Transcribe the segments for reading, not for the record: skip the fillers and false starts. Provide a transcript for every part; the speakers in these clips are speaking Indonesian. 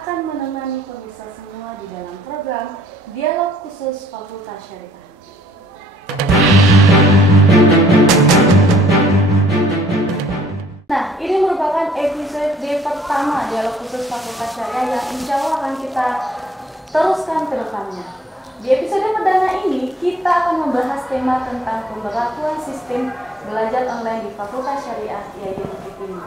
akan menemani pemirsa semua di dalam program Dialog Khusus Fakultas Syariah. Nah, ini merupakan episode pertama Dialog Khusus Fakultas Syariah yang insya Allah akan kita teruskan ke depannya. Di episode perdana ini, kita akan membahas tema tentang pemberlakuan sistem belajar online di Fakultas Syariah IAIN Bukit Tinggi.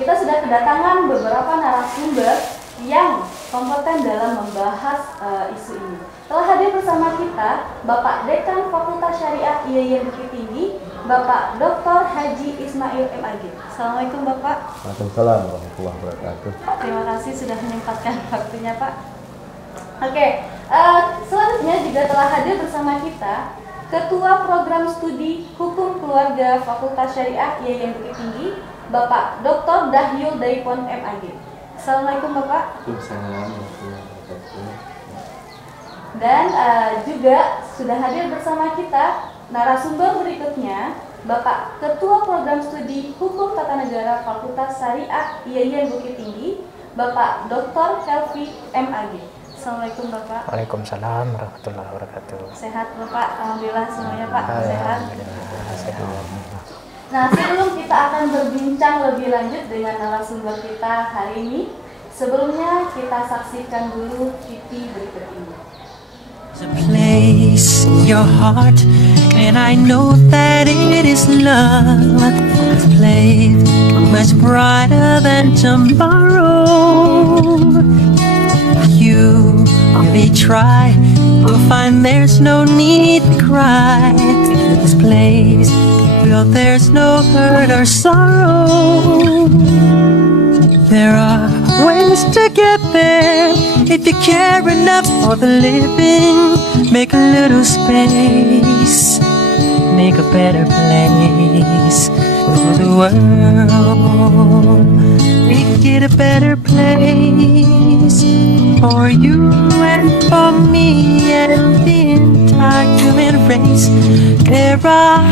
Kita sudah kedatangan beberapa narasumber yang kompeten dalam membahas isu ini. Telah hadir bersama kita Bapak Dekan Fakultas Syariah IAIN Bukit Tinggi, Bapak Dr. Haji Ismail MAG. Assalamualaikum Bapak. Waalaikumsalam warahmatullahi wabarakatuh. Terima kasih sudah menyempatkan waktunya Pak. Oke, selanjutnya juga telah hadir bersama kita Ketua Program Studi Hukum Keluarga Fakultas Syariah IAIN Bukit Tinggi, Bapak Dr. Dahyul Daipon MAG. Assalamualaikum Bapak. Waalaikumsalam warahmatullahi wabarakatuh. Dan juga sudah hadir bersama kita narasumber berikutnya, Bapak Ketua Program Studi Hukum Tata Negara Fakultas Syariah IAIN Bukit Tinggi, Bapak Dr. Helvi MAG. Assalamualaikum Bapak. Waalaikumsalam warahmatullahi wabarakatuh. Sehat Bapak? Alhamdulillah semuanya Pak sehat. Alhamdulillah sehat. Nah, sebelum kita akan berbincang lebih lanjut dengan narasumber kita hari ini, sebelumnya kita saksikan dulu TV berikut ini. There's a place in your heart, and I know that it is love. This place much brighter than tomorrow. You really try to find there's no need to cry. This place, feel there's no hurt or sorrow. There are ways to get there if you care enough for the living. Make a little space, make a better place for the world. Make it a better place for you and for me and the entire human race. There are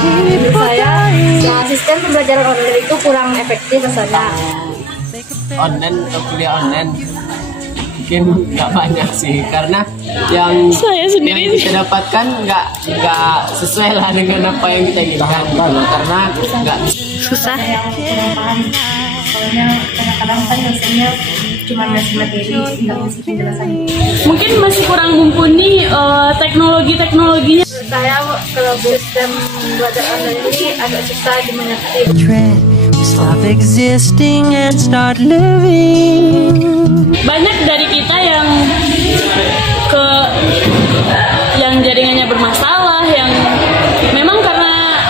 Menurut saya, sistem pembelajaran online itu kurang efektif rasanya. Online atau kuliah online mungkin nggak banyak sih, karena yang kita dapatkan nggak sesuai lah dengan apa yang kita inginkan, karena nggak Susah. Soalnya kadang-kadang kan dosennya cuma ngasih materi, nggak ngasih penjelasan. Mungkin masih kurang mumpuni teknologinya. Saya kalau sistem belajar online ini agak susah dimengerti. Stop existing and start living. Banyak dari kita yang jaringannya bermasalah, yang memang karena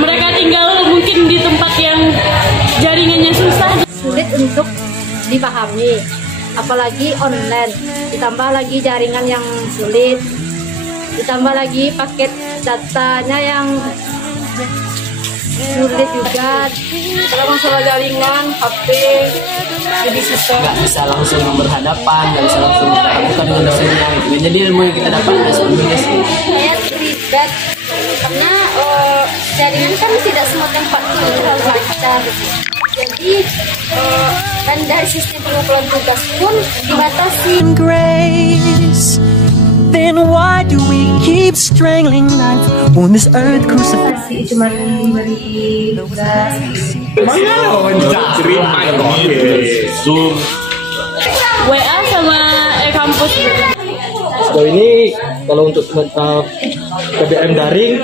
mereka tinggal mungkin di tempat yang jaringannya susah. Sulit untuk dipahami, apalagi online. Ditambah lagi jaringan yang sulit, ditambah lagi paket datanya yang sulit juga. Kalau masalah jaringan, HP jadi susah. nggak bisa langsung berhadapan, nggak bisa langsung kita lakukan dengan dosennya gitu. Jadi ilmu yang kita dapat dari sebelumnya sih. Saya ribet karena jaringan kan tidak semua tempat itu harus lancar. Jadi dan dari sistem pengumpulan tugas pun dibatasi. Grace. Then why do we keep strangling life on this earth crucified? Cuma diberi tugas. WA sama e-kampus. Sejauh ini kalau untuk PBM daring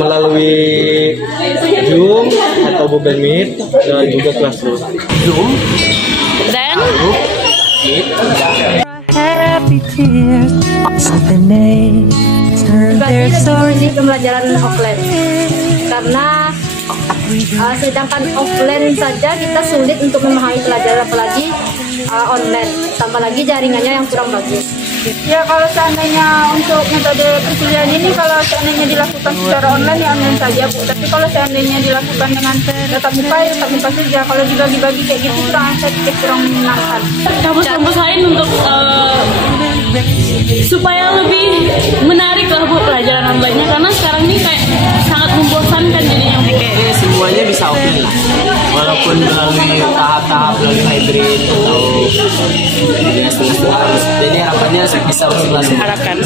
melalui Zoom atau Google Meet dan juga Classroom. Zoom Dan Happy tears, something they turn their Bagi souls. ini pembelajaran offline karena sedangkan offline saja kita sulit untuk memahami pelajaran, apalagi online, tambah lagi jaringannya yang kurang bagus. Ya, kalau seandainya untuk metode perkuliahan ini, kalau seandainya dilakukan secara online ya online saja Bu. Tapi kalau seandainya dilakukan dengan tatap muka ya tatap muka saja. Kalau dibagi-bagi kayak gitu kurang efektif, kurang menyenangkan. kampus-kampus lain untuk supaya lebih menarik lah Bu pelajaran online-nya, karena sekarang ini kayak sangat membosankan jadinya. Kayaknya semuanya bisa offline lah, walaupun melalui tahap-tahap, melalui hybrid atau ya setengah-setengah. Jadi harapannya bisa masing-masing. Harapkan.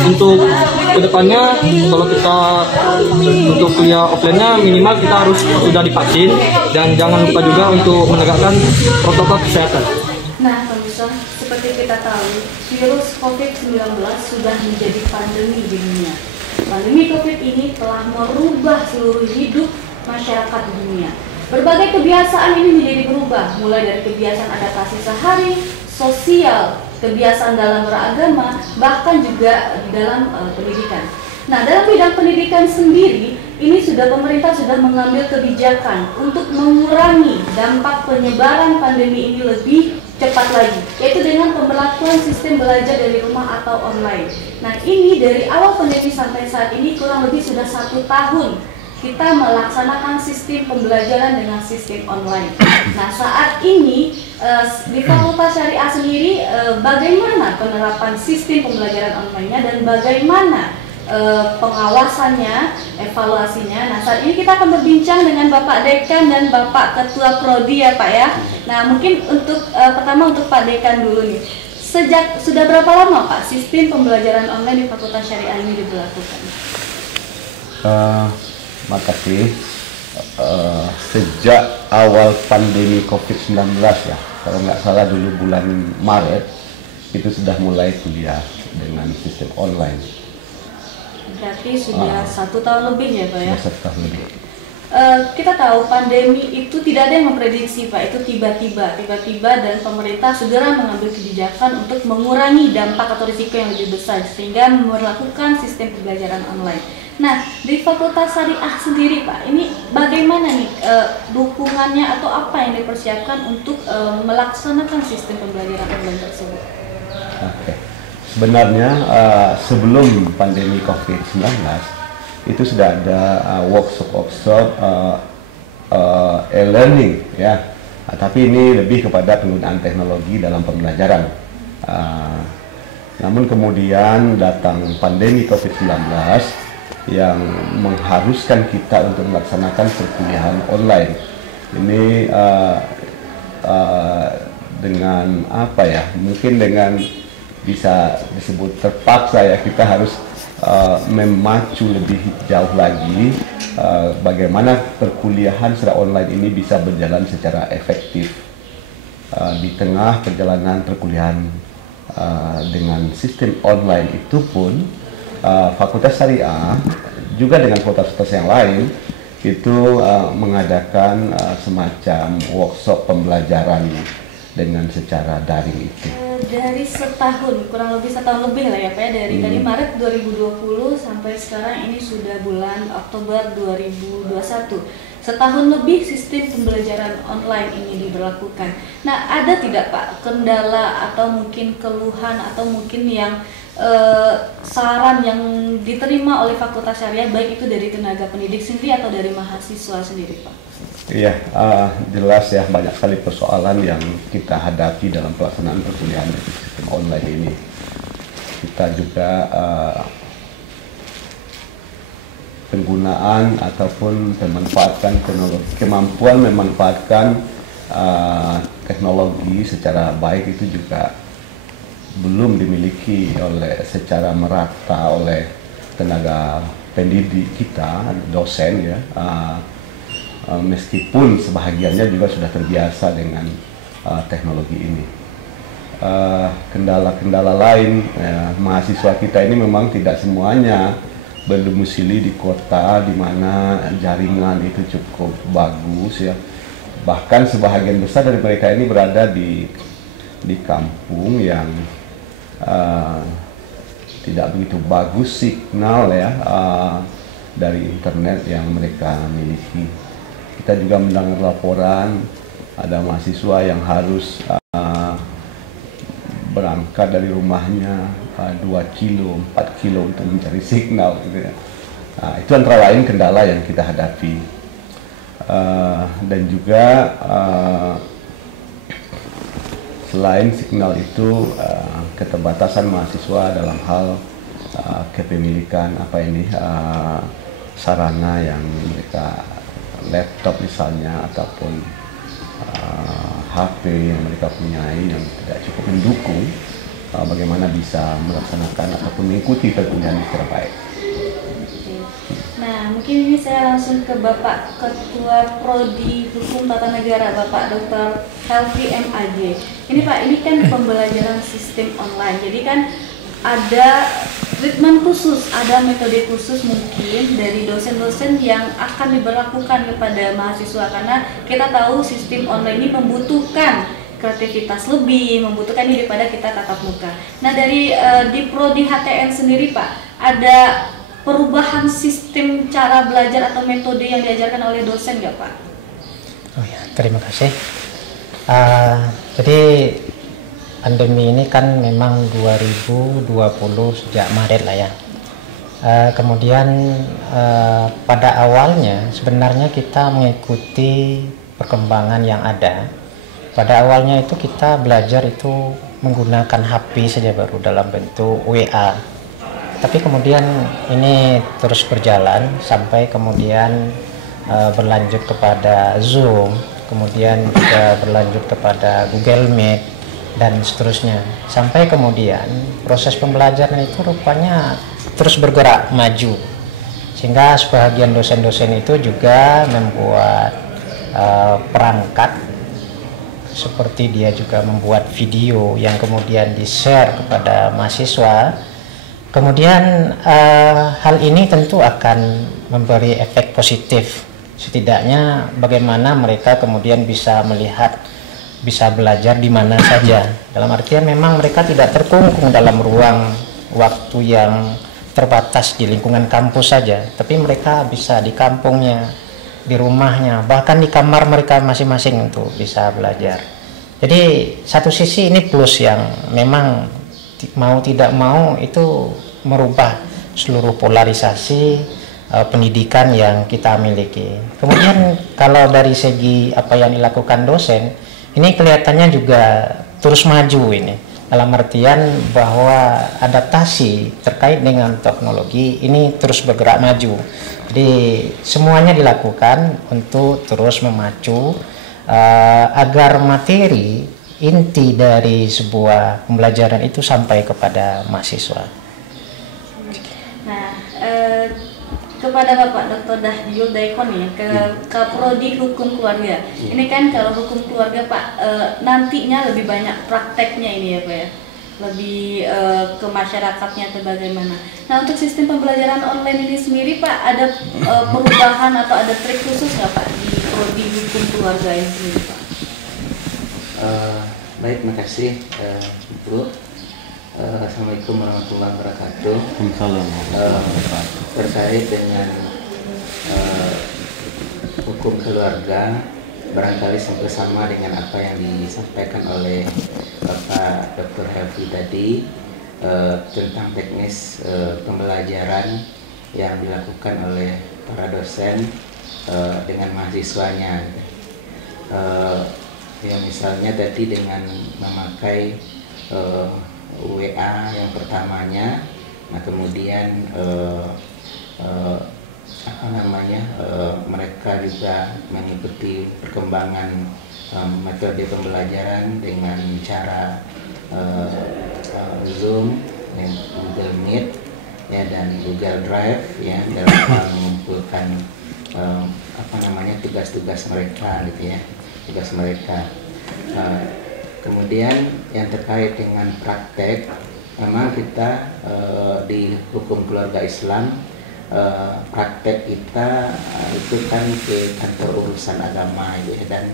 Untuk kedepannya kalau kita untuk kuliah offline-nya minimal kita harus sudah divaksin, dan jangan lupa juga untuk menegakkan protokol kesehatan. Nah, pemirsa, seperti kita tahu, virus COVID-19 sudah menjadi pandemi di dunia. Pandemi COVID ini telah merubah seluruh hidup masyarakat dunia. Berbagai kebiasaan ini menjadi berubah, mulai dari kebiasaan adaptasi sehari, sosial, kebiasaan dalam beragama, bahkan juga di dalam pendidikan. Nah, dalam bidang pendidikan sendiri, ini pemerintah sudah mengambil kebijakan untuk mengurangi dampak penyebaran pandemi ini lebih cepat lagi, yaitu dengan pemberlakuan sistem belajar dari rumah atau online. Nah, ini dari awal pandemi sampai saat ini kurang lebih sudah 1 tahun kita melaksanakan sistem pembelajaran dengan sistem online. Nah, saat ini di Fakultas Syariah sendiri bagaimana penerapan sistem pembelajaran online-nya dan bagaimana pengawasannya, evaluasinya. Nah, saat ini kita akan berbincang dengan Bapak Dekan dan Bapak Ketua Prodi ya Pak ya. Nah, mungkin untuk pertama untuk Pak Dekan dulu nih. Sudah berapa lama Pak sistem pembelajaran online di Fakultas Syariah ini diberlakukan? Makasih. Sejak awal pandemi COVID-19 ya, kalau nggak salah dulu bulan Maret itu sudah mulai kuliah dengan sistem online. Berarti sudah 1 tahun lebih ya Pak ya? 1 tahun lebih. Kita tahu pandemi itu tidak ada yang memprediksi Pak, itu tiba-tiba dan pemerintah segera mengambil kebijakan untuk mengurangi dampak atau risiko yang lebih besar sehingga melakukan sistem pembelajaran online. Nah, di Fakultas Syariah sendiri Pak, ini bagaimana nih dukungannya atau apa yang dipersiapkan untuk melaksanakan sistem pembelajaran online tersebut? Oke. Sebenarnya sebelum pandemi COVID-19 itu sudah ada workshop e-learning ya. Tapi ini lebih kepada penggunaan teknologi dalam pembelajaran. Namun kemudian datang pandemi COVID-19 yang mengharuskan kita untuk melaksanakan perkuliahan online. Ini dengan apa ya? Mungkin dengan bisa disebut terpaksa ya, kita harus memacu lebih jauh lagi bagaimana perkuliahan secara online ini bisa berjalan secara efektif. Di tengah perjalanan perkuliahan dengan sistem online itu pun Fakultas Syariah juga dengan fakultas yang lain itu mengadakan semacam workshop pembelajaran dengan secara daring itu. Dari kurang lebih setahun lebih lah ya Pak ya, dari Maret 2020 sampai sekarang ini sudah bulan Oktober 2021. Setahun lebih sistem pembelajaran online ini diberlakukan. Nah, ada tidak Pak kendala atau mungkin keluhan atau mungkin yang saran yang diterima oleh Fakultas Syariah, baik itu dari tenaga pendidik sendiri atau dari mahasiswa sendiri Pak? Iya, jelas ya, banyak sekali persoalan yang kita hadapi dalam pelaksanaan perkuliahan di sistem online ini. Kita juga penggunaan ataupun pemanfaatan teknologi, kemampuan memanfaatkan teknologi secara baik itu juga belum dimiliki secara merata oleh tenaga pendidik kita, dosen ya. Meskipun sebahagiannya juga sudah terbiasa dengan teknologi ini. Kendala-kendala lain, mahasiswa kita ini memang tidak semuanya berdomisili di kota di mana jaringan itu cukup bagus ya. Bahkan sebahagian besar dari mereka ini berada di kampung yang tidak begitu bagus signal ya dari internet yang mereka miliki. Kita juga mendengar laporan ada mahasiswa yang harus berangkat dari rumahnya 2 kilo, 4 kilo untuk mencari signal gitu ya. Nah, itu antara lain kendala yang kita hadapi. Dan juga selain signal itu keterbatasan mahasiswa dalam hal kepemilikan sarana yang mereka, laptop misalnya, ataupun HP yang mereka punyai yang tidak cukup mendukung bagaimana bisa melaksanakan ataupun mengikuti perkuliahan secara baik. Nah, mungkin ini saya langsung ke Bapak Ketua Prodi Hukum Tata Negara, Bapak Dr. Helvi MAG. Ini Pak, ini kan pembelajaran sistem online, jadi kan ada treatment khusus, ada metode khusus mungkin dari dosen-dosen yang akan diberlakukan kepada mahasiswa, karena kita tahu sistem online ini membutuhkan kreativitas lebih, membutuhkan ini daripada kita tatap muka. Nah, dari di Prodi HTN sendiri Pak, ada perubahan sistem cara belajar atau metode yang diajarkan oleh dosen nggak Pak? Oh ya, terima kasih. Jadi pandemi ini kan memang 2020 sejak Maret lah ya. Kemudian pada awalnya sebenarnya kita mengikuti perkembangan yang ada. Pada awalnya itu kita belajar itu menggunakan HP saja baru dalam bentuk WA. Tapi kemudian ini terus berjalan sampai kemudian berlanjut kepada Zoom, kemudian juga berlanjut kepada Google Meet dan seterusnya, sampai kemudian proses pembelajaran itu rupanya terus bergerak maju, sehingga sebagian dosen-dosen itu juga membuat perangkat, seperti dia juga membuat video yang kemudian di-share kepada mahasiswa. Kemudian hal ini tentu akan memberi efek positif, setidaknya bagaimana mereka kemudian bisa melihat, bisa belajar di mana saja. Dalam artian memang mereka tidak terkungkung dalam ruang waktu yang terbatas di lingkungan kampus saja, tapi mereka bisa di kampungnya, di rumahnya, bahkan di kamar mereka masing-masing untuk bisa belajar. Jadi satu sisi ini plus yang memang mau tidak mau itu merubah seluruh polarisasi pendidikan yang kita miliki. Kemudian kalau dari segi apa yang dilakukan dosen, ini kelihatannya juga terus maju ini, dalam artian bahwa adaptasi terkait dengan teknologi ini terus bergerak maju. Jadi semuanya dilakukan untuk terus memacu agar materi inti dari sebuah pembelajaran itu sampai kepada mahasiswa. Nah, kepada Bapak Dr. Dahyul Daikon ya, ke Prodi Hukum Keluarga. Ini kan kalau hukum keluarga Pak, nantinya lebih banyak prakteknya ini ya Pak ya, lebih ke masyarakatnya atau bagaimana. Nah, untuk sistem pembelajaran online ini sendiri Pak, ada perubahan atau ada trik khusus nggak Pak di Prodi Hukum Keluarga ini sendiri Pak? Baik, makasih Bu. Assalamualaikum warahmatullahi wabarakatuh. Terkait dengan hukum keluarga, barangkali sama dengan apa yang disampaikan oleh Bapak Dr. Helvi tadi tentang teknis pembelajaran yang dilakukan oleh para dosen dengan mahasiswanya. Ya, misalnya tadi dengan memakai WA yang pertamanya, nah kemudian mereka juga mengikuti perkembangan metode pembelajaran dengan cara Zoom, Google Meet, ya, dan Google Drive, ya, dalam hal mengumpulkan tugas-tugas mereka, gitu ya, tugas mereka. Kemudian yang terkait dengan praktek, memang kita di hukum keluarga Islam, praktek kita itu kan ke kantor urusan agama ya, dan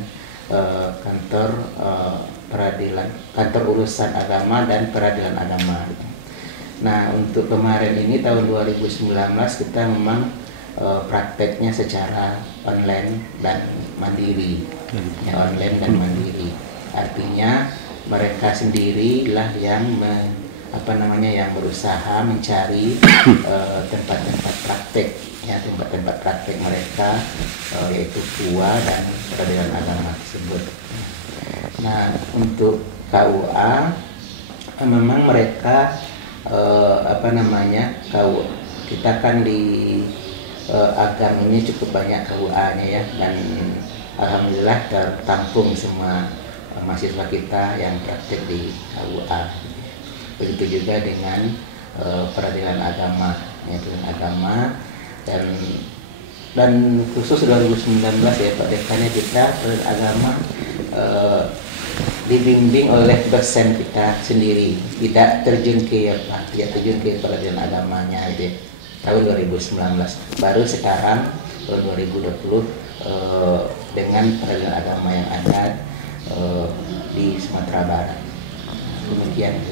kantor urusan agama dan peradilan agama. Nah, untuk kemarin ini tahun 2019 kita memang prakteknya secara online dan mandiri, ya, online dan mandiri. Artinya mereka sendirilah yang yang berusaha mencari tempat-tempat praktek, ya, tempat-tempat praktek mereka, yaitu KUA dan peradilan agama tersebut. Nah, untuk KUA memang mereka kita kan di Agam ini cukup banyak KUA-nya ya, dan alhamdulillah tertampung semua mahasiswa kita yang praktik di KUA. Begitu juga dengan peradilan agama, dan khusus 2019 ya Pak Dekannya, kita peradilan agama dibimbing oleh dosen kita sendiri, tidak terjun ke peradilan agamanya gitu ya, tahun 2019. Baru sekarang tahun 2020 dengan peradilan agama yang ada di Sumatera Barat. Demikian.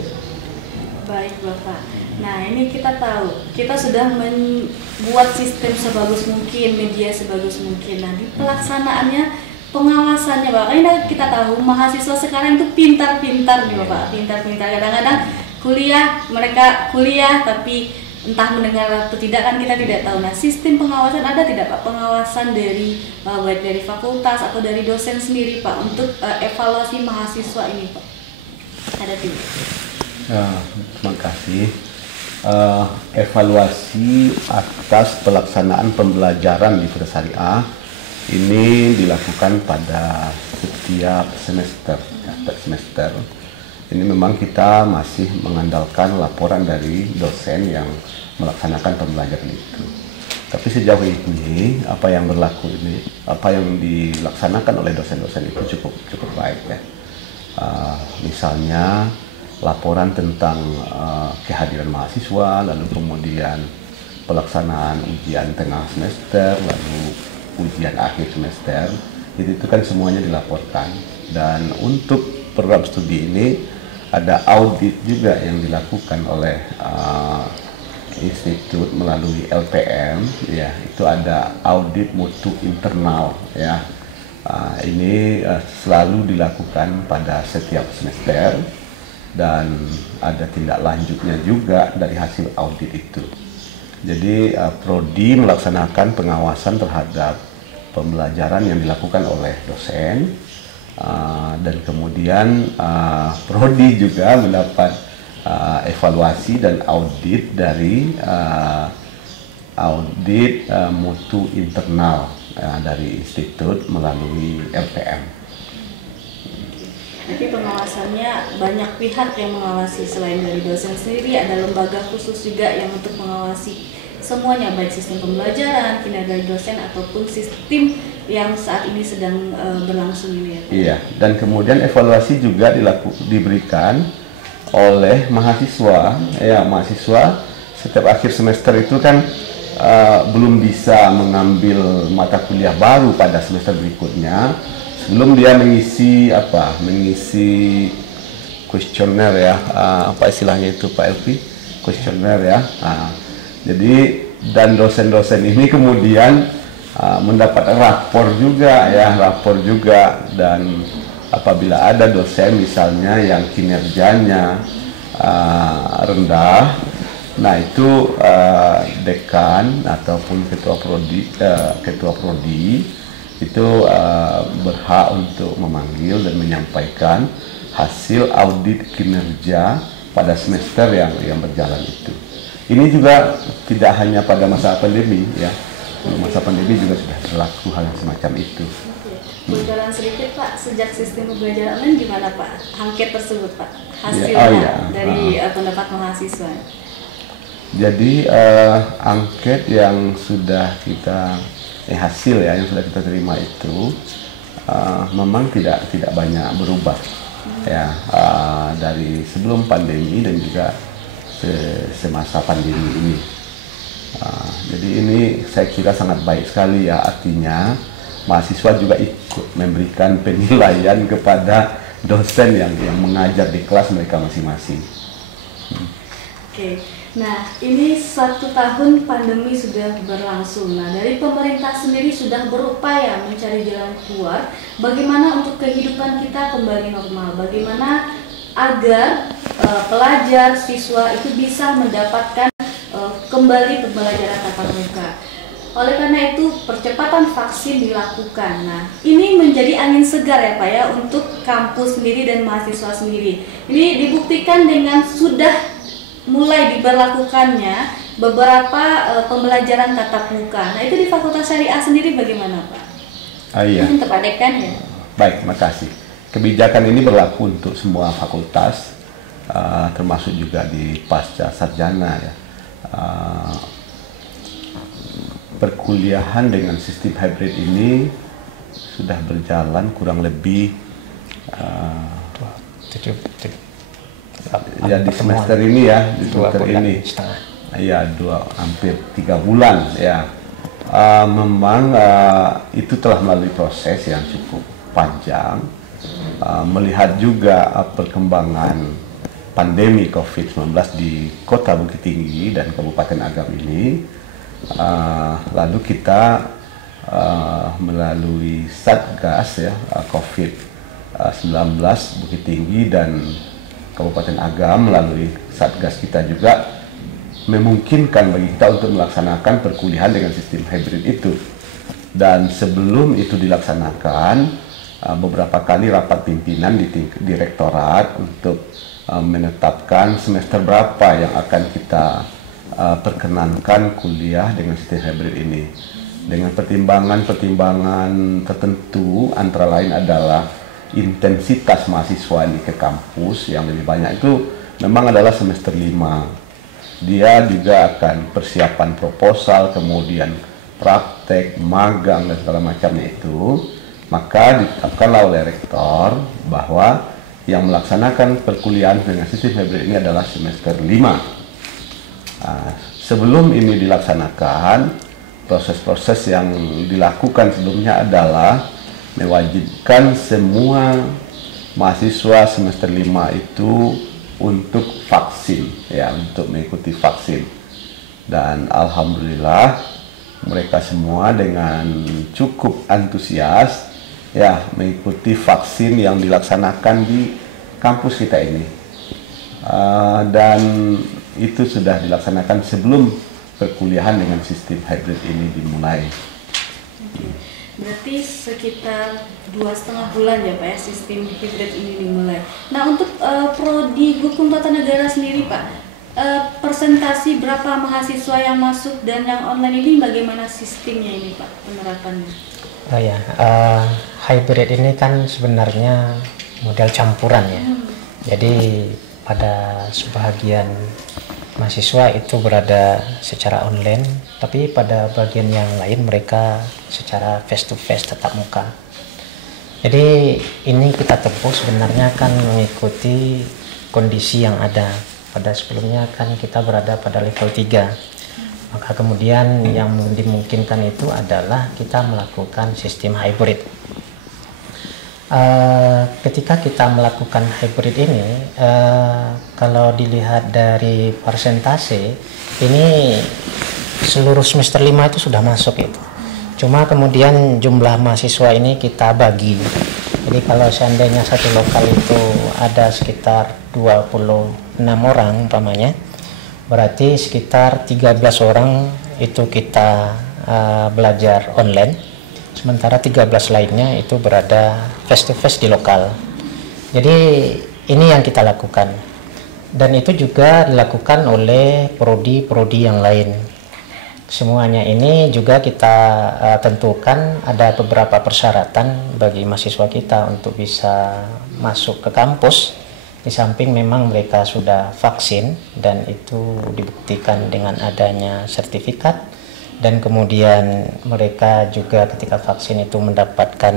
Baik Bapak. Nah ini kita tahu, kita sudah membuat sistem sebagus mungkin, media sebagus mungkin. Nah di pelaksanaannya, pengawasannya Pak, karena kita tahu mahasiswa sekarang itu pintar-pintar nih Bapak, pintar-pintar. Kadang-kadang mereka kuliah tapi entah mendengar atau tidak kan kita tidak tahu. Nah sistem pengawasan ada tidak Pak, pengawasan dari baik dari fakultas atau dari dosen sendiri Pak untuk evaluasi mahasiswa ini Pak? Ada tidak? Terima kasih. Evaluasi atas pelaksanaan pembelajaran di Fakultas Syariah ini dilakukan pada setiap semester. Ini memang kita masih mengandalkan laporan dari dosen yang melaksanakan pembelajaran itu. Tapi sejauh ini apa yang berlaku ini, apa yang dilaksanakan oleh dosen-dosen itu cukup baik ya. Misalnya laporan tentang kehadiran mahasiswa, lalu kemudian pelaksanaan ujian tengah semester, lalu ujian akhir semester, itu kan semuanya dilaporkan. Dan untuk program studi ini ada audit juga yang dilakukan oleh institut melalui LPM ya, itu ada audit mutu internal ya. Ini selalu dilakukan pada setiap semester dan ada tindak lanjutnya juga dari hasil audit itu. Jadi Prodi melaksanakan pengawasan terhadap pembelajaran yang dilakukan oleh dosen, dan kemudian Prodi juga mendapat evaluasi dan audit dari audit mutu internal dari institut melalui LPM. Nanti pengawasannya banyak pihak yang mengawasi, selain dari dosen sendiri ada lembaga khusus juga yang untuk mengawasi semuanya, baik sistem pembelajaran, kinerja dosen ataupun sistem yang saat ini sedang berlangsung ini ya. Iya, dan kemudian evaluasi juga diberikan oleh mahasiswa. Ya, mahasiswa setiap akhir semester itu kan belum bisa mengambil mata kuliah baru pada semester berikutnya. Sebelum dia mengisi kuesioner ya, apa istilahnya itu Pak Elvi, kuesioner ya. Jadi dan dosen-dosen ini kemudian mendapat rapor juga, dan apabila ada dosen misalnya yang kinerjanya rendah, nah itu dekan ataupun ketua prodi itu berhak untuk memanggil dan menyampaikan hasil audit kinerja pada semester yang berjalan itu. Ini juga tidak hanya pada masa pandemi ya, masa pandemi juga sudah berlaku hal yang semacam itu. Bocoran sedikit Pak, sejak sistem pembelajaran online gimana Pak angket tersebut Pak, hasilnya dari pendapat mahasiswa? Jadi angket yang sudah kita hasil ya yang sudah kita terima itu memang tidak banyak berubah ya, dari sebelum pandemi dan juga semasa pandemi ini. Jadi ini saya kira sangat baik sekali ya, artinya mahasiswa juga ikut memberikan penilaian kepada dosen yang mengajar di kelas mereka masing-masing. Oke. Nah, ini 1 tahun pandemi sudah berlangsung. Nah, dari pemerintah sendiri sudah berupaya mencari jalan keluar. Bagaimana untuk kehidupan kita kembali normal? Bagaimana agar pelajar, siswa itu bisa mendapatkan kembali pembelajaran tatap muka? Oleh karena itu percepatan vaksin dilakukan. Nah, ini menjadi angin segar ya Pak ya untuk kampus sendiri dan mahasiswa sendiri. Ini dibuktikan dengan sudah mulai diberlakukannya beberapa pembelajaran tatap muka. Nah, itu di Fakultas Syariah sendiri bagaimana Pak? Iya. Untuk Pak Dekan ya. Baik, makasih. Kebijakan ini berlaku untuk semua fakultas, termasuk juga di pasca sarjana ya. Perkuliahan dengan sistem hybrid ini sudah berjalan kurang lebih ya di semester ini ya, di semester ini ya hampir 3 bulan ya. Memang itu telah melalui proses yang cukup panjang, melihat juga perkembangan pandemi COVID-19 di Kota Bukit Tinggi dan Kabupaten Agam ini. Lalu kita melalui Satgas ya COVID-19 Bukit Tinggi dan Kabupaten Agam, melalui Satgas kita juga memungkinkan bagi kita untuk melaksanakan perkuliahan dengan sistem hybrid itu. Dan sebelum itu dilaksanakan, beberapa kali rapat pimpinan di rektorat untuk menetapkan semester berapa yang akan kita perkenankan kuliah dengan sistem hybrid ini. Dengan pertimbangan-pertimbangan tertentu, antara lain adalah intensitas mahasiswa ini ke kampus yang lebih banyak itu memang adalah semester 5. Dia juga akan persiapan proposal, kemudian praktek, magang dan segala macamnya itu. Maka ditetapkanlah oleh rektor bahwa yang melaksanakan perkuliahan dengan sistem hybrid ini adalah semester 5. Sebelum ini dilaksanakan, proses-proses yang dilakukan sebelumnya adalah mewajibkan semua mahasiswa semester 5 itu untuk vaksin ya, untuk mengikuti vaksin. Dan alhamdulillah mereka semua dengan cukup antusias ya mengikuti vaksin yang dilaksanakan di kampus kita ini. Dan itu sudah dilaksanakan sebelum perkuliahan dengan sistem hybrid ini dimulai. Berarti sekitar 2,5 bulan ya Pak ya sistem hybrid ini dimulai. Nah, untuk prodi Hukum Tata Negara sendiri Pak, persentasi berapa mahasiswa yang masuk dan yang online ini bagaimana sistemnya ini Pak penerapannya? Oh ya, hybrid ini kan sebenarnya model campuran ya. Jadi pada sebagian mahasiswa itu berada secara online, tapi pada bagian yang lain mereka secara face to face tatap muka. Jadi ini kita tempuh sebenarnya kan mengikuti kondisi yang ada. Pada sebelumnya kan kita berada pada level 3. Maka kemudian yang dimungkinkan itu adalah kita melakukan sistem hybrid. Ketika kita melakukan hybrid ini, kalau dilihat dari persentase, ini seluruh semester 5 itu sudah masuk itu. Cuma kemudian jumlah mahasiswa ini kita bagi. Jadi kalau seandainya satu lokal itu ada sekitar 26 orang umpamanya, berarti sekitar 13 orang itu kita belajar online. Sementara 13 lainnya itu berada face to face di lokal. Jadi ini yang kita lakukan. Dan itu juga dilakukan oleh prodi-prodi yang lain. Semuanya ini juga kita tentukan ada beberapa persyaratan bagi mahasiswa kita untuk bisa masuk ke kampus. Di samping memang mereka sudah vaksin dan itu dibuktikan dengan adanya sertifikat. Dan kemudian mereka juga ketika vaksin itu mendapatkan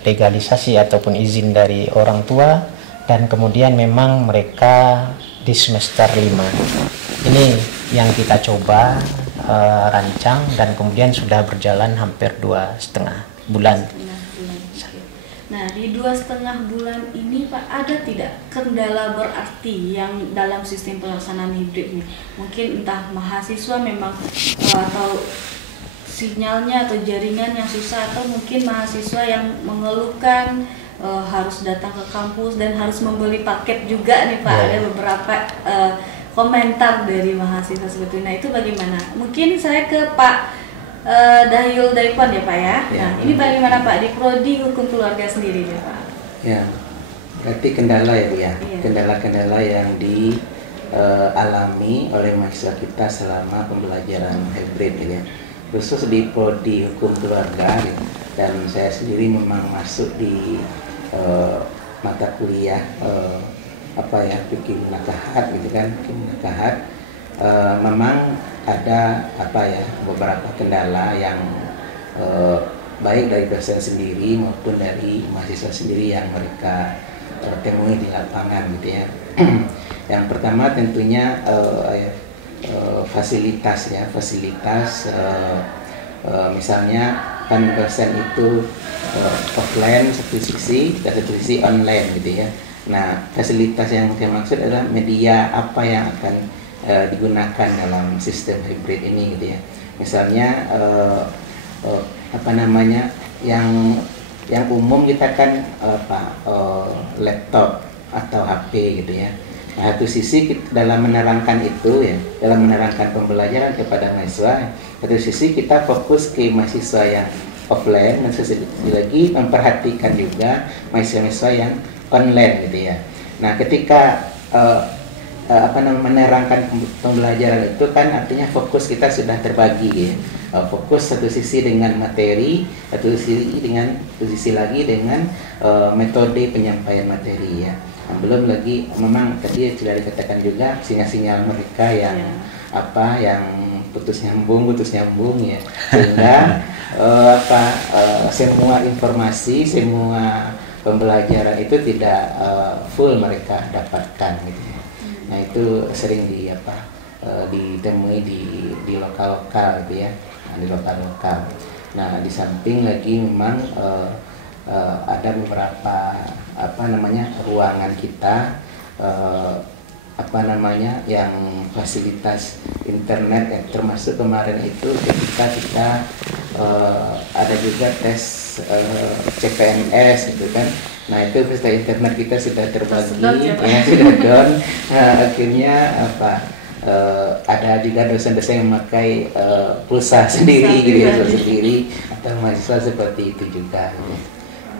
legalisasi ataupun izin dari orang tua, dan kemudian memang mereka di semester 5 ini yang kita coba rancang dan kemudian sudah berjalan hampir 2,5 bulan. Nah, di 2,5 bulan ini Pak, ada tidak kendala berarti yang dalam sistem pelaksanaan hybrid ini? Mungkin entah mahasiswa memang atau sinyalnya atau jaringan yang susah, atau mungkin mahasiswa yang mengeluhkan harus datang ke kampus dan harus membeli paket juga nih Pak. Ada beberapa komentar dari mahasiswa seperti itu. Nah, itu bagaimana? Mungkin saya ke Pak Dahil dari PON ya Pak ya. Ya. Nah, ini bagaimana Pak di Prodi Hukum Keluarga sendiri ya Pak? Ya, berarti kendala ya Bu ya. Iya. Kendala-kendala yang dialami oleh mahasiswa kita selama pembelajaran hybrid gitu ya. Khusus di Prodi Hukum Keluarga gitu. Dan saya sendiri memang masuk di mata kuliah fikih munakahat gitu kan, fikih munakahat. Memang ada beberapa kendala yang baik dari dosen sendiri maupun dari mahasiswa sendiri yang mereka temui di lapangan gitu ya. Yang pertama tentunya fasilitas misalnya kan dosen itu offline satu sisi dan satu sisi online gitu ya. Nah, fasilitas yang saya maksud adalah media apa yang akan digunakan dalam sistem hybrid ini gitu ya. Misalnya yang umum kita kan laptop atau HP gitu ya. Nah, satu sisi dalam menerangkan itu ya, dalam menerangkan pembelajaran kepada mahasiswa, satu sisi kita fokus ke mahasiswa yang offline dan satu sisi lagi memperhatikan juga mahasiswa-mahasiswa yang online gitu ya. Nah, ketika menerangkan pembelajaran itu kan artinya fokus kita sudah terbagi ya. Fokus satu sisi dengan materi, satu sisi lagi dengan metode penyampaian materi ya. Nah, belum lagi memang tadi sudah dikatakan juga sinyal-sinyal mereka yang yang putus nyambung ya, sehingga semua informasi, semua pembelajaran itu tidak full mereka dapatkan gitu ya. Nah, itu sering ditemui di lokal-lokal gitu ya. Nah, di lokal-lokal. Nah, di samping lagi memang ada beberapa ruangan kita yang fasilitas internet ya, termasuk kemarin itu ketika kita ada juga tes CPNS gitu kan. Nah, itu fasilitas internet kita sudah terbagi sudah down. Nah, akhirnya ada juga dosen-dosen yang memakai pulsa sendiri gitu ya, sendiri atau mahasiswa seperti itu juga.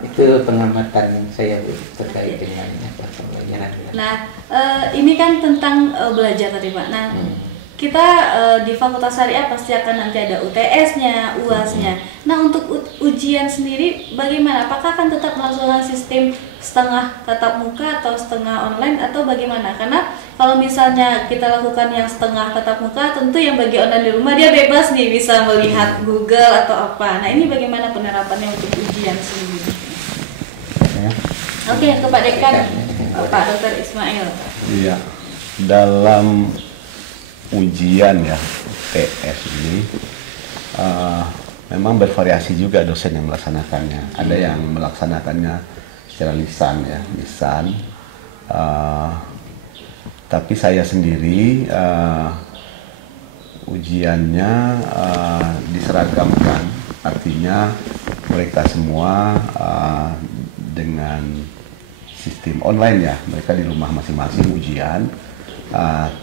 Itu pengamatan saya terkait dengan pembelajaran. Nah, ini kan tentang belajar tadi Pak. Nah, kita di Fakultas Syariah pasti akan nanti ada UTS-nya, UAS-nya. Nah, untuk ujian sendiri bagaimana? Apakah akan tetap melakukan sistem setengah tatap muka atau setengah online atau bagaimana? Karena kalau misalnya kita lakukan yang setengah tatap muka, tentu yang bagi online di rumah dia bebas nih bisa melihat Google atau apa. Nah, ini bagaimana penerapannya untuk ujian sendiri? Oke, ke Pak Dekan, Pak Dr. Ismail. Iya, dalam ujian ya UTS ini memang bervariasi juga dosen yang melaksanakannya. Ada yang melaksanakannya secara lisan ya, tapi saya sendiri ujiannya diseragamkan, artinya mereka semua dengan sistem online ya, mereka di rumah masing-masing ujian.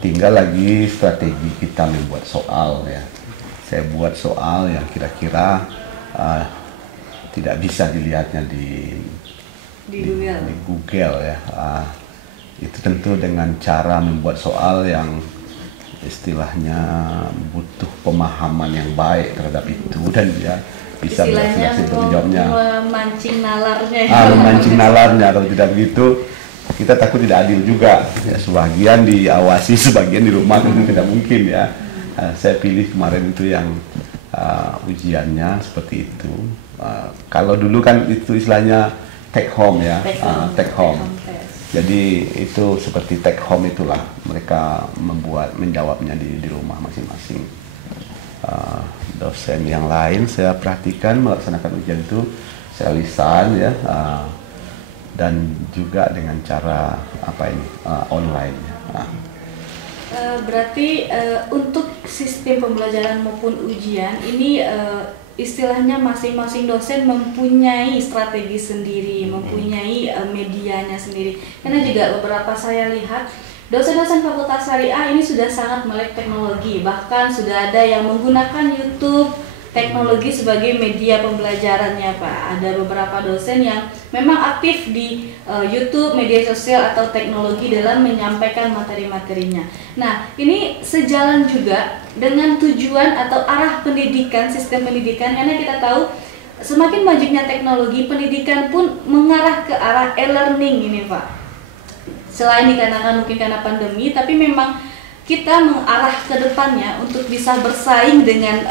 Tinggal lagi strategi kita membuat soal ya. Saya buat soal yang kira-kira tidak bisa dilihatnya di Google ya. Itu tentu dengan cara membuat soal yang istilahnya butuh pemahaman yang baik terhadap itu, dan ya bisa berhasil menjawabnya. Memancing nalarnya. Memancing nalarnya, kalau tidak begitu kita takut tidak adil juga. Ya, sebagian diawasi, sebagian di rumah tentu tidak mungkin ya. Saya pilih kemarin itu yang ujiannya seperti itu. Kalau dulu kan itu istilahnya take home ya, take home. Jadi itu seperti take home itulah, mereka menjawabnya di rumah masing-masing. Dosen yang lain saya perhatikan melaksanakan ujian itu secara lisan ya, dan juga dengan cara online. Berarti untuk sistem pembelajaran maupun ujian ini istilahnya masing-masing dosen mempunyai strategi sendiri, mempunyai medianya sendiri. Karena juga beberapa saya lihat dosen-dosen Fakultas Syariah ini sudah sangat melek teknologi, bahkan sudah ada yang menggunakan YouTube teknologi sebagai media pembelajarannya Pak. Ada beberapa dosen yang memang aktif di YouTube, media sosial atau teknologi dalam menyampaikan materi-materinya. Nah, ini sejalan juga dengan tujuan atau arah pendidikan, sistem pendidikan, karena kita tahu semakin majunya teknologi, pendidikan pun mengarah ke arah e-learning ini Pak. Selain dikarenakan mungkin karena pandemi, tapi memang kita mengarah ke depannya untuk bisa bersaing dengan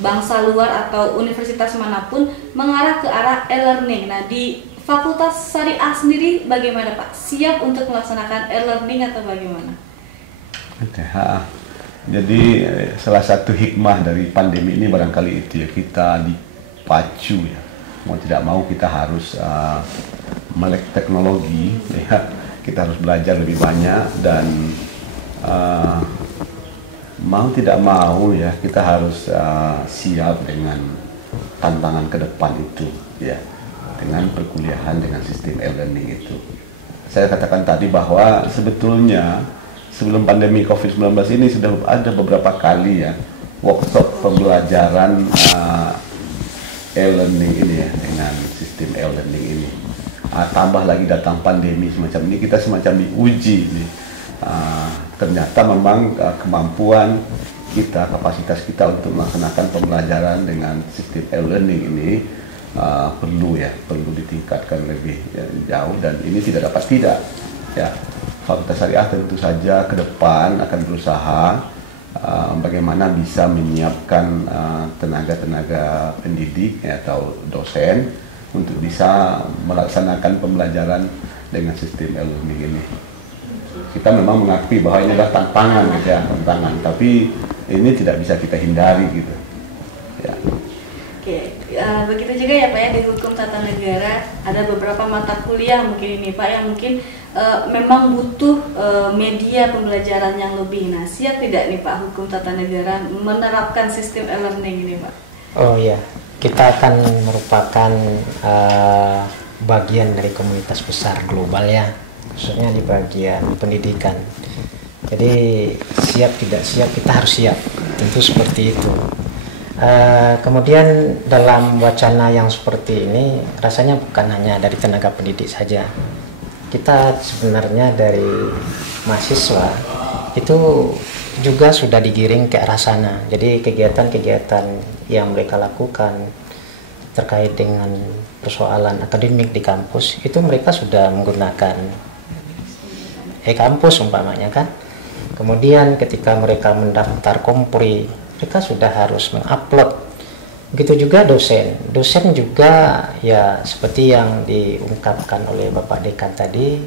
bangsa luar atau universitas manapun, mengarah ke arah e-learning. Nah, di Fakultas Syariah sendiri bagaimana Pak? Siap untuk melaksanakan e-learning atau bagaimana? Jadi salah satu hikmah dari pandemi ini barangkali itu ya, kita dipacu ya, mau tidak mau kita harus melek teknologi ya, kita harus belajar lebih banyak dan mau tidak mau ya kita harus siap dengan tantangan ke depan itu ya, dengan perkuliahan dengan sistem e-learning itu. Saya katakan tadi bahwa sebetulnya sebelum pandemi COVID-19 ini sudah ada beberapa kali ya workshop pembelajaran e-learning ini ya, dengan sistem e-learning ini. Tambah lagi datang pandemi semacam ini, kita semacam diuji nih. Ternyata memang kemampuan kita, kapasitas kita untuk melaksanakan pembelajaran dengan sistem e-learning ini perlu ditingkatkan lebih jauh, dan ini tidak dapat tidak ya. Fakultas Syariah tentu saja ke depan akan berusaha bagaimana bisa menyiapkan tenaga-tenaga pendidik ya, atau dosen untuk bisa melaksanakan pembelajaran dengan sistem e-learning ini. Kita memang mengakui bahwa ini adalah tantangan gitu ya, tantangan, tapi ini tidak bisa kita hindari gitu ya. Oke, begitu juga ya Pak ya, di Hukum Tata Negara ada beberapa mata kuliah mungkin ini Pak yang mungkin memang butuh media pembelajaran yang lebih. Nah, siap tidak nih Pak Hukum Tata Negara menerapkan sistem e-learning ini Pak? Oh iya, kita akan merupakan bagian dari komunitas besar global ya, khususnya di bagian pendidikan. Jadi siap tidak siap, kita harus siap, tentu seperti itu. Kemudian dalam wacana yang seperti ini rasanya bukan hanya dari tenaga pendidik saja, kita sebenarnya dari mahasiswa itu juga sudah digiring ke arah sana. Jadi kegiatan-kegiatan yang mereka lakukan terkait dengan persoalan akademik di kampus itu mereka sudah menggunakan e-kampus umpamanya kan. Kemudian ketika mereka mendaftar kompri, mereka sudah harus mengupload. Begitu juga dosen juga ya, seperti yang diungkapkan oleh Bapak Dekan tadi,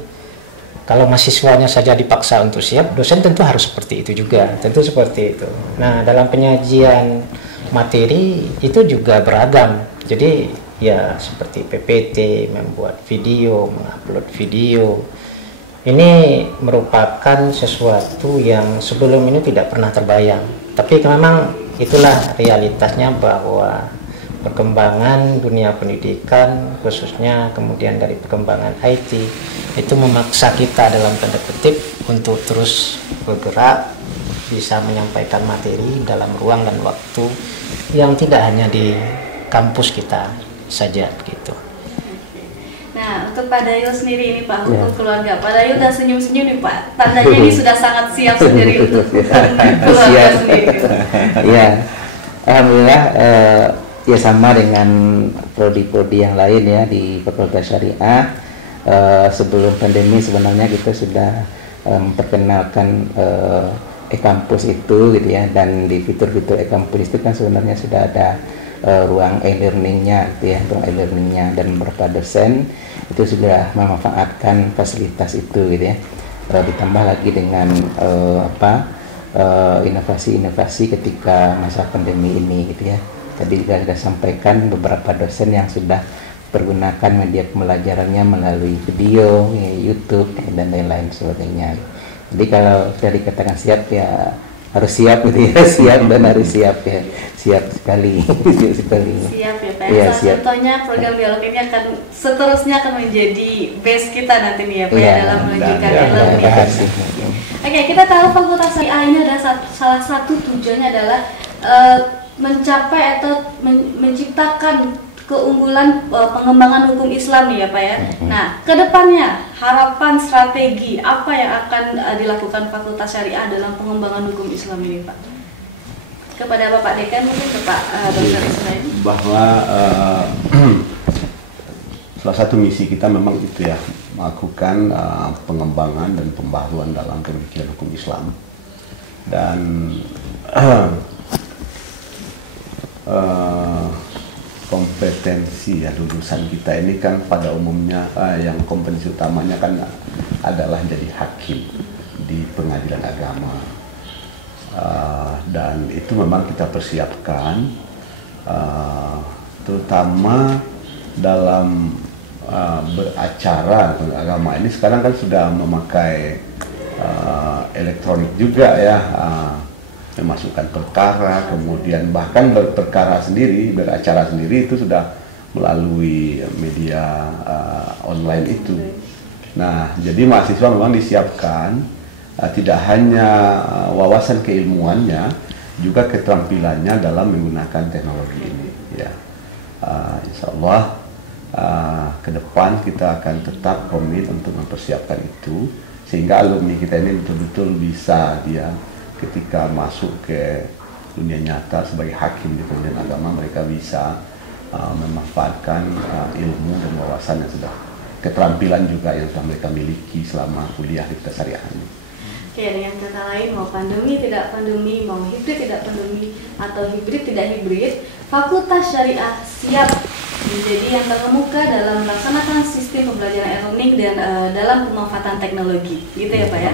kalau mahasiswanya saja dipaksa untuk siap, dosen tentu harus seperti itu juga, tentu seperti itu. Nah, dalam penyajian materi itu juga beragam. Jadi ya seperti PPT, membuat video, mengupload video. Ini merupakan sesuatu yang sebelum ini tidak pernah terbayang. Tapi memang itulah realitasnya, bahwa perkembangan dunia pendidikan, khususnya kemudian dari perkembangan IT, itu memaksa kita dalam tanda petik untuk terus bergerak, bisa menyampaikan materi dalam ruang dan waktu yang tidak hanya di kampus kita saja begitu. Nah, untuk Pak Dayu sendiri ini Pak, hukum keluarga. Pak Dayu udah senyum-senyum nih Pak. Tandanya ini sudah sangat siap sendiri untuk keluarga sendiri. Ya, alhamdulillah ya sama dengan prodi-prodi yang lain ya di Fakultas Syariah. Sebelum pandemi sebenarnya kita sudah memperkenalkan e-kampus itu gitu ya, dan di fitur-fitur e-kampus itu kan sebenarnya sudah ada ruang e-learningnya gitu ya, ruang e-learningnya, dan beberapa dosen itu sudah memanfaatkan fasilitas itu gitu ya. Ditambah lagi dengan inovasi-inovasi ketika masa pandemi ini gitu ya. Tadi juga sudah sampaikan beberapa dosen yang sudah pergunakan media pembelajarannya melalui video, ya, YouTube dan lain-lain sebagainya. Jadi kalau dari dikatakan siap ya harus siap gitu ya, siap dan harus siap ya, siap sekali. Siap ya Pak. Ya, siap. Contohnya program dialog ini akan seterusnya akan menjadi base kita nanti nih ya Pak ya, dalam menunjukkan e-learning. Oke, kita tahu Fakultas Syariah ini ada salah satu tujuannya adalah mencapai atau menciptakan keunggulan pengembangan hukum Islam nih ya Pak ya. Nah, kedepannya harapan strategi apa yang akan dilakukan Fakultas Syariah dalam pengembangan hukum Islam ini Pak? Kepada Bapak Dekan mungkin ke Pak Dr. Ismail. Bahwa salah satu misi kita memang itu ya, melakukan pengembangan dan pembaharuan dalam pemikiran hukum Islam. Dan kompetensi ya lulusan kita ini kan pada umumnya yang kompetensi utamanya kan adalah jadi hakim di pengadilan agama, dan itu memang kita persiapkan terutama dalam beracara agama ini. Sekarang kan sudah memakai elektronik juga ya, memasukkan perkara, kemudian bahkan berperkara sendiri, beracara sendiri itu sudah melalui media online itu. Nah, jadi mahasiswa memang disiapkan tidak hanya wawasan keilmuannya, juga keterampilannya dalam menggunakan teknologi ini. Ya, insya Allah ke depan kita akan tetap komit untuk mempersiapkan itu, sehingga alumni kita ini betul-betul bisa dia ketika masuk ke dunia nyata sebagai hakim di pengadilan agama, mereka bisa memanfaatkan ilmu dan wawasan yang sudah, keterampilan juga yang sudah mereka miliki selama kuliah di Fakultas Syariah ini. Oke, dengan kata lain, mau pandemi tidak pandemi, mau hibrid tidak pandemi, atau hibrid tidak hibrid, Fakultas Syariah siap menjadi yang terkemuka dalam melaksanakan sistem pembelajaran e-learning dan dalam pemanfaatan teknologi, gitu ya Pak ya.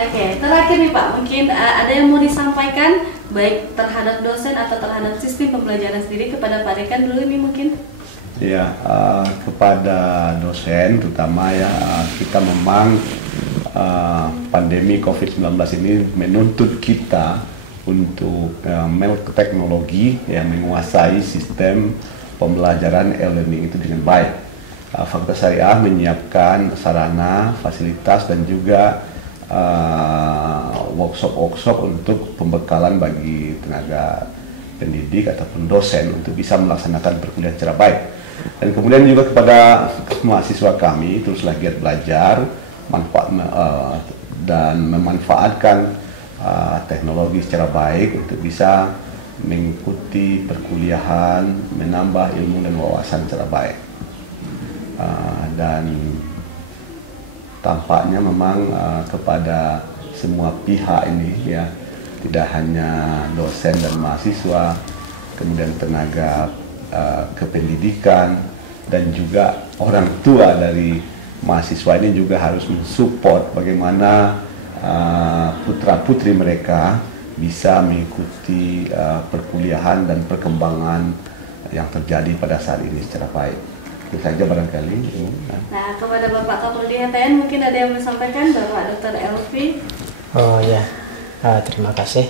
Oke, terakhir nih Pak, mungkin ada yang mau disampaikan baik terhadap dosen atau terhadap sistem pembelajaran sendiri kepada Pak Dekan dulu ini mungkin? Ya, kepada dosen terutama ya, kita memang pandemi COVID-19 ini menuntut kita untuk melek teknologi yang menguasai sistem pembelajaran e-learning itu dengan baik. Fakultas Syariah menyiapkan sarana, fasilitas dan juga workshop-workshop untuk pembekalan bagi tenaga pendidik ataupun dosen untuk bisa melaksanakan perkuliahan secara baik. Dan kemudian juga kepada mahasiswa kami teruslah giat belajar, dan memanfaatkan teknologi secara baik untuk bisa mengikuti perkuliahan, menambah ilmu dan wawasan secara baik. Dan tampaknya memang kepada semua pihak ini ya, tidak hanya dosen dan mahasiswa, kemudian tenaga kependidikan dan juga orang tua dari mahasiswa ini juga harus mensupport bagaimana putra-putri mereka bisa mengikuti perkuliahan dan perkembangan yang terjadi pada saat ini secara baik. Itu saja barangkali. Nah, kepada Bapak Kapolri HTN mungkin ada yang menyampaikan, Bapak Dr. Elvi. Oh ya, terima kasih.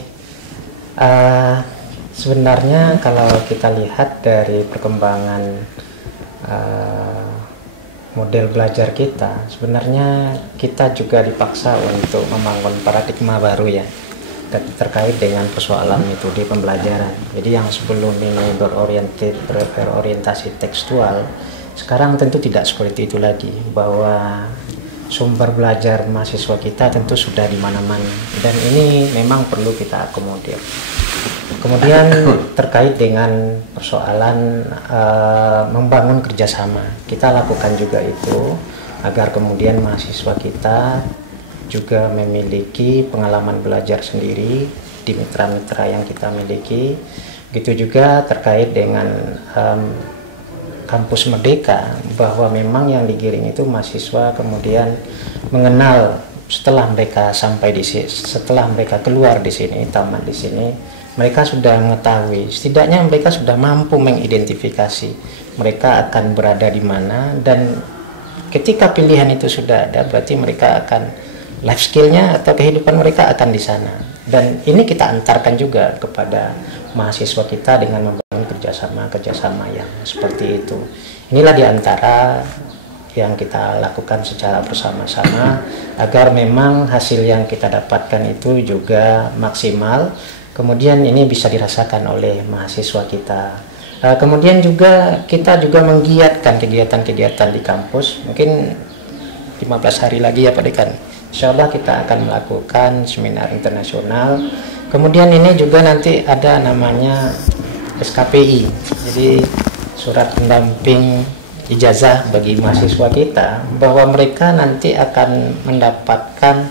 Sebenarnya kalau kita lihat dari perkembangan model belajar kita, sebenarnya kita juga dipaksa untuk membangun paradigma baru ya, terkait dengan persoalan metode pembelajaran. Jadi yang sebelum ini berorientasi tekstual, sekarang tentu tidak seperti itu lagi, bahwa sumber belajar mahasiswa kita tentu sudah di mana-mana, dan ini memang perlu kita akomodir. Kemudian terkait dengan persoalan membangun kerjasama, kita lakukan juga itu agar kemudian mahasiswa kita juga memiliki pengalaman belajar sendiri di mitra-mitra yang kita miliki. Begitu juga terkait dengan kampus Merdeka, bahwa memang yang digiring itu mahasiswa kemudian mengenal setelah mereka sampai di sini, setelah mereka keluar di sini, tamat di sini, mereka sudah mengetahui, setidaknya mereka sudah mampu mengidentifikasi mereka akan berada di mana, dan ketika pilihan itu sudah ada, berarti mereka akan life skillnya atau kehidupan mereka akan di sana. Dan ini kita antarkan juga kepada mahasiswa kita dengan membangun kerjasama yang seperti itu. Inilah diantara yang kita lakukan secara bersama-sama agar memang hasil yang kita dapatkan itu juga maksimal, Kemudian ini bisa dirasakan oleh mahasiswa kita. Kemudian juga kita juga menggiatkan kegiatan-kegiatan di kampus. Mungkin 15 hari lagi ya Pak Dekan, insya Allah kita akan melakukan seminar internasional. Kemudian ini juga nanti ada namanya SKPI, jadi surat pendamping ijazah bagi mahasiswa kita, bahwa mereka nanti akan mendapatkan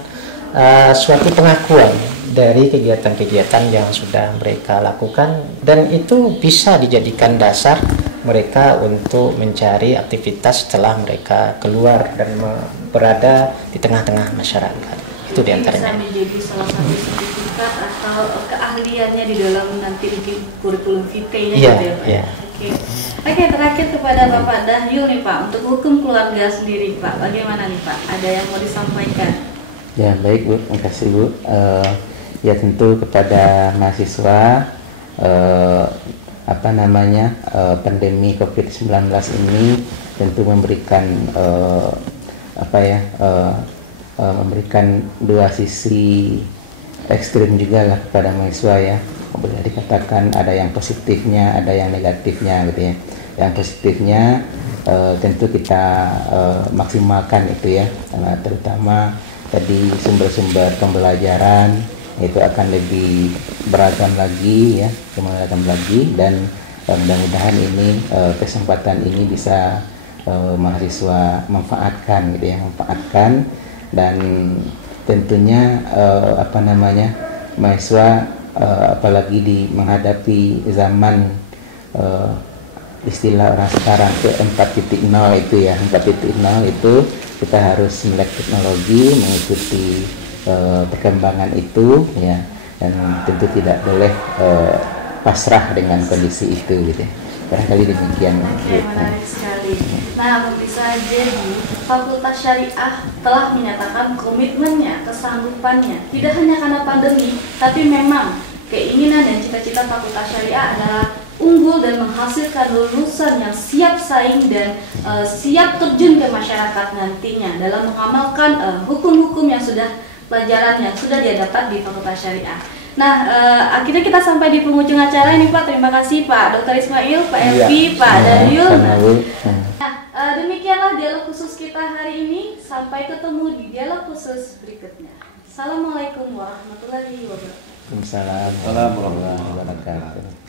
suatu pengakuan dari kegiatan-kegiatan yang sudah mereka lakukan, dan itu bisa dijadikan dasar mereka untuk mencari aktivitas setelah mereka keluar dan berada di tengah-tengah masyarakat. Itu diantaranya. Bisa menjadi salah satu sertifikat atau keahliannya di dalam nanti kurikulum vitae-nya gitu ya Pak. Iya. Oke, terakhir kepada Bapak Dahyul nih Pak, untuk hukum keluarga sendiri Pak, bagaimana nih Pak? Ada yang mau disampaikan? Ya baik Bu, terima kasih Bu. Ya tentu kepada mahasiswa pandemi COVID-19 ini tentu memberikan memberikan dua sisi ekstrim juga lah kepada mahasiswa ya. Boleh dikatakan ada yang positifnya, ada yang negatifnya gitu ya. Yang positifnya tentu kita maksimalkan itu ya, terutama tadi sumber-sumber pembelajaran itu akan lebih beragam lagi ya, dan mudah-mudahan ini kesempatan ini bisa mahasiswa manfaatkan gitu ya, dan tentunya mahasiswa apalagi menghadapi zaman istilah orang sekarang ke 4.0 itu ya, 4.0 itu kita harus melek teknologi, mengikuti perkembangan itu ya, dan tentu tidak boleh pasrah dengan kondisi itu gitu ya. Barangkali demikian. Oke, menarik sekali. Nah, bisa jadi Fakultas Syariah telah menyatakan komitmennya, kesanggupannya, tidak hanya karena pandemi, tapi memang keinginan dan cita-cita Fakultas Syariah adalah unggul dan menghasilkan lulusan yang siap saing dan siap terjun ke masyarakat nantinya dalam mengamalkan hukum-hukum yang sudah pelajaran yang sudah dia dapat di Fakultas Syariah. Nah, akhirnya kita sampai di penghujung acara ini Pak. Terima kasih Pak Dr. Ismail, Pak Elvi, Pak Dahyul. Nah, demikianlah dialog khusus kita hari ini. Sampai ketemu di dialog khusus berikutnya. Assalamualaikum warahmatullahi wabarakatuh. Waalaikumsalam warahmatullahi wabarakatuh.